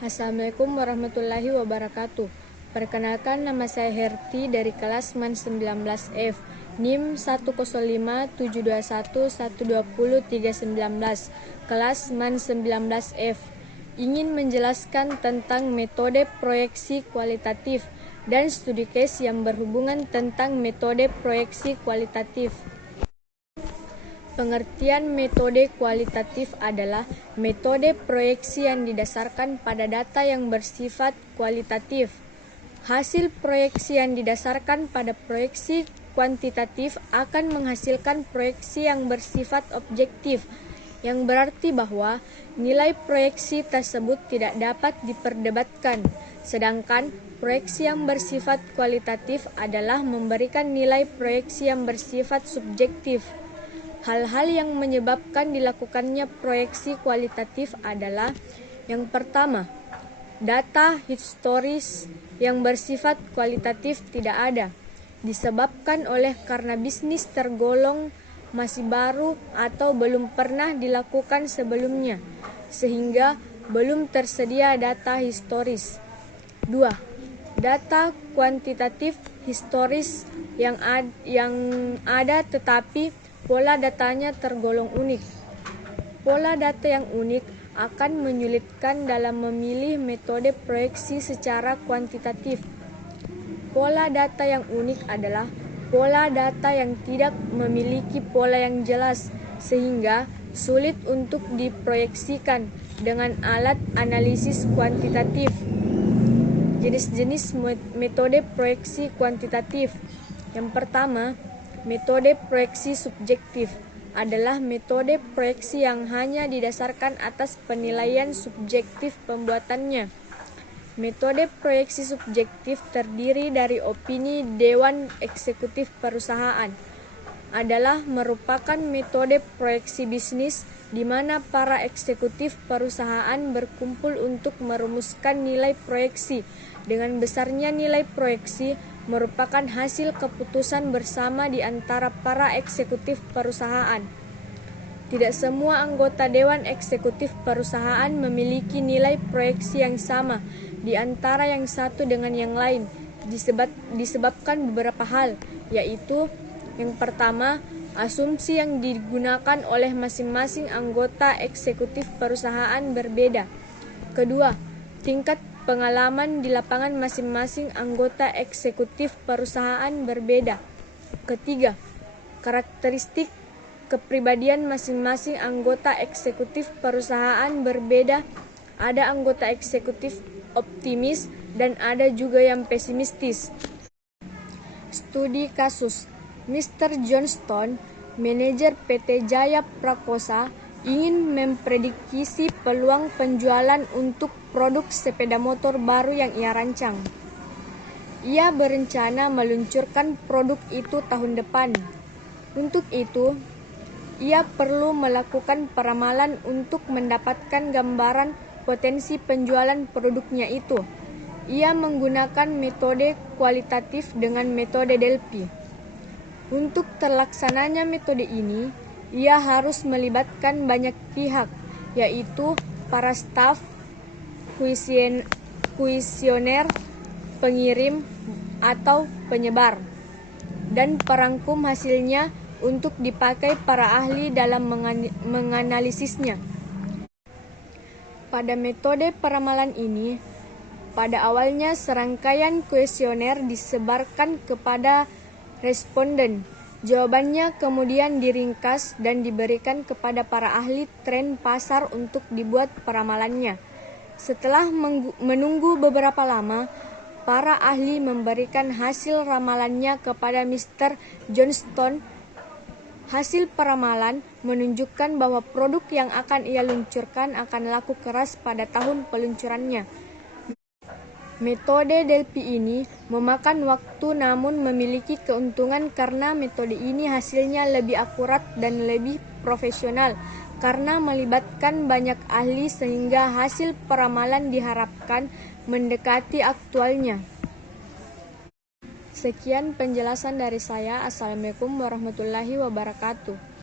Assalamualaikum warahmatullahi wabarakatuh. Perkenalkan, nama saya Herti dari kelas MAN 19F, NIM 105721120 kelas MAN 19F. Ingin menjelaskan tentang metode proyeksi kualitatif dan studi case yang berhubungan tentang metode proyeksi kualitatif. Pengertian metode kualitatif adalah metode proyeksi yang didasarkan pada data yang bersifat kualitatif. Hasil proyeksi yang didasarkan pada proyeksi kuantitatif akan menghasilkan proyeksi yang bersifat objektif, yang berarti bahwa nilai proyeksi tersebut tidak dapat diperdebatkan. Sedangkan proyeksi yang bersifat kualitatif adalah memberikan nilai proyeksi yang bersifat subjektif. Hal-hal yang menyebabkan dilakukannya proyeksi kualitatif adalah: yang pertama, data historis yang bersifat kualitatif tidak ada, disebabkan oleh karena bisnis tergolong masih baru atau belum pernah dilakukan sebelumnya, sehingga belum tersedia data historis. 2. Data kuantitatif historis yang ada tetapi pola datanya tergolong unik. Pola data yang unik akan menyulitkan dalam memilih metode proyeksi secara kuantitatif. Pola data yang unik adalah pola data yang tidak memiliki pola yang jelas, sehingga sulit untuk diproyeksikan dengan alat analisis kuantitatif. Jenis-jenis metode proyeksi kuantitatif. Yang pertama, metode proyeksi subjektif adalah metode proyeksi yang hanya didasarkan atas penilaian subjektif pembuatannya. Metode proyeksi subjektif terdiri dari opini Dewan Eksekutif Perusahaan. Adalah merupakan metode proyeksi bisnis di mana para eksekutif perusahaan berkumpul untuk merumuskan nilai proyeksi. Dengan besarnya nilai proyeksi merupakan hasil keputusan bersama di antara para eksekutif perusahaan. Tidak semua anggota Dewan Eksekutif Perusahaan memiliki nilai proyeksi yang sama di antara yang satu dengan yang lain, disebabkan beberapa hal, yaitu: yang pertama, asumsi yang digunakan oleh masing-masing anggota eksekutif perusahaan berbeda. Kedua, tingkat pengalaman di lapangan masing-masing anggota eksekutif perusahaan berbeda. Ketiga, karakteristik kepribadian masing-masing anggota eksekutif perusahaan berbeda. Ada anggota eksekutif optimis dan ada juga yang pesimistis. Studi kasus. Mr. Johnston, manajer PT Jaya Prakosa, ingin memprediksi peluang penjualan untuk produk sepeda motor baru yang ia rancang. Ia berencana meluncurkan produk itu tahun depan. Untuk itu, ia perlu melakukan peramalan untuk mendapatkan gambaran potensi penjualan produknya itu. Ia menggunakan metode kualitatif dengan metode Delphi. Untuk terlaksananya metode ini, ia harus melibatkan banyak pihak, yaitu para staf, kuisioner, pengirim atau penyebar, dan perangkum hasilnya untuk dipakai para ahli dalam menganalisisnya. Pada metode peramalan ini, pada awalnya serangkaian kuesioner disebarkan kepada responden. Jawabannya kemudian diringkas dan diberikan kepada para ahli tren pasar untuk dibuat peramalannya. Setelah menunggu beberapa lama, para ahli memberikan hasil ramalannya kepada Mr. Johnston. Hasil peramalan menunjukkan bahwa produk yang akan ia luncurkan akan laku keras pada tahun peluncurannya. Metode Delphi ini memakan waktu namun memiliki keuntungan karena metode ini hasilnya lebih akurat dan lebih profesional karena melibatkan banyak ahli sehingga hasil peramalan diharapkan mendekati aktualnya. Sekian penjelasan dari saya. Assalamualaikum warahmatullahi wabarakatuh.